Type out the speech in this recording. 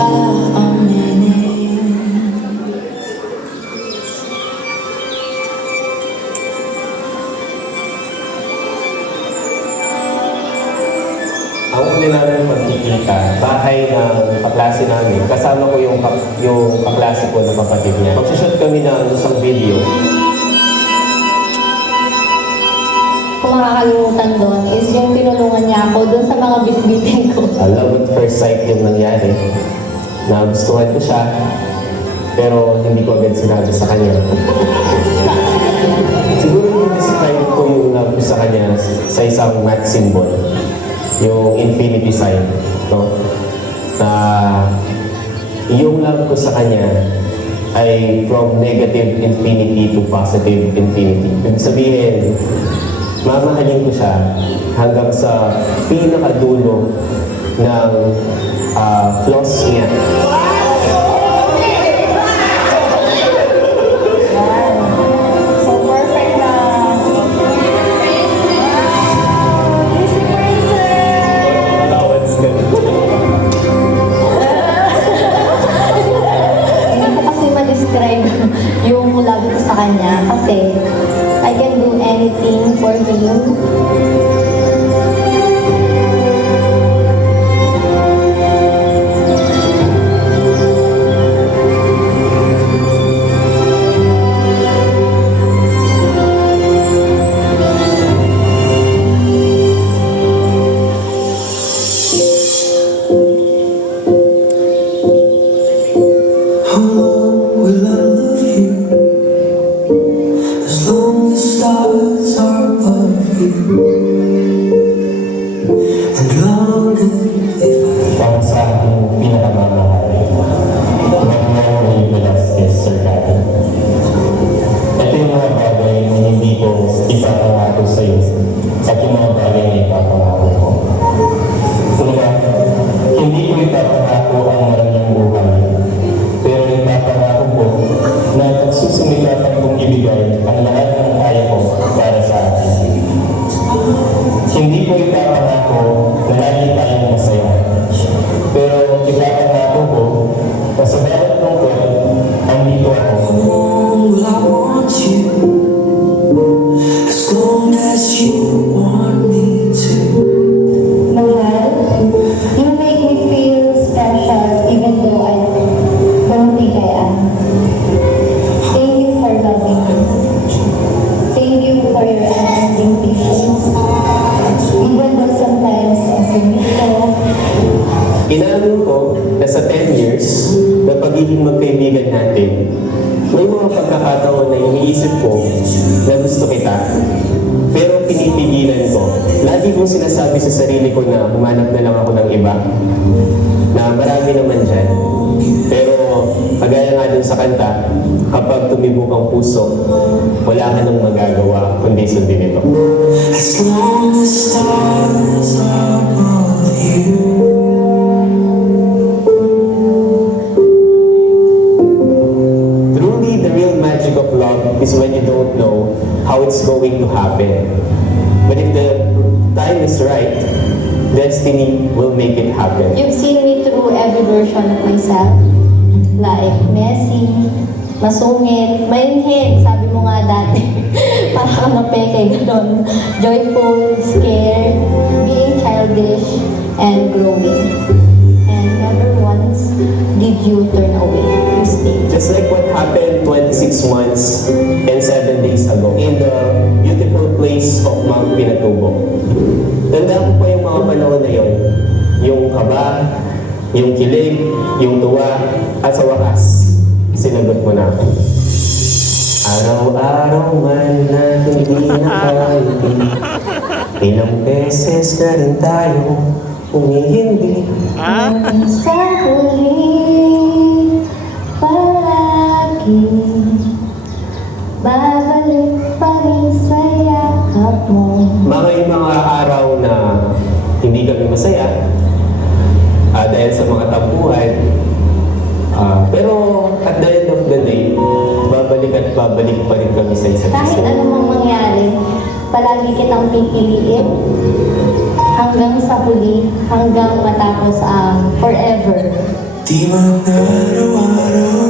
Ang uli namin magkikita, bahay ng kaklase namin, kasama ko yung kaklase ko na kapatid niya. Magsishoot kami ng isang video. Kung makakalimutan doon is yung tinulungan niya ako doon sa mga bitbitin ko. Love at first sight yung nangyari. Nagustuhan ko siya, pero hindi ko agad sinabi sa kanya. Siguro yung describe ko yung love ko sa kanya sa isang math symbol. Yung infinity sign, no? Yung love ko sa kanya ay from negative infinity to positive infinity. Ibig sabihin, mamahalin ko siya hanggang sa pinakadulo ng flaws niya. Yung love ko sa kanya kasi I can do anything for him. Para sa aking pinakamamahal, Mary Velasquez Cercado. Ito yung mga bagay na hindi ko ipapangako sa iyo at yung mga bagay na ipapangako ko. Una, hindi ko ipapangako ang maraming buhay, pero ipapangako ko na pagsusumikapan kong ibigay ang lahat ng kaya ko para sa akin. Hindi ko ipapangako na lagi tayong masaya, pero ipapangako ko na sa bawat lungkot, andito ako. Well, I want you as long as you want me to. Mahal, you make me feel special even though I don't think I am. Thank you for loving me. Thank you for your unending patience. Even though sometimes ang sumit ko. Inaano ko na sa 10 years na pagiging magkaibigan natin, may mga pagkakataon na iniisip ko na gusto kita, pero pinipigilan ko. Lagi kong sinasabi sa sarili ko na humanap na lang ako ng iba, na marami naman dyan. Pero kagaya nga dun sa kanta, kapag tumibok ang puso, wala ka nang magagawa kundi sundin ito. As long as stars are above you. Truly, the real magic of love is when you don't know how it's going to happen. But if the time is right, destiny will make it happen. You've seen me through every version of myself. Like messy, masungit, mainhin, sabi mo nga dati. Parang kang napeke, gano'n. Joyful, scared, being childish, and growing. And never once did you turn away. You stayed. Just like what happened 26 months and 7 days ago in the beautiful place of Mount Pinatubo. Tandaan ko pa yung mga panahon na yon. Yung kaba, yung kilig, yung tuwa, at sa wakas, sinagot mo na ako. Araw-araw man na hindi nakangiti, ilang beses na rin tayo umihindi. Sa huli, palagi, babalik pa rin sa yakap mo. May mga araw na hindi kami masaya dahil sa mga tampuhan. Pero at the end of the day, babalik at babalik pa rin kami sa isa't Kahit isa. anumang mangyari, palagi kitang pipiliin hanggang sa huli, hanggang matapos ang forever. Di man araw-araw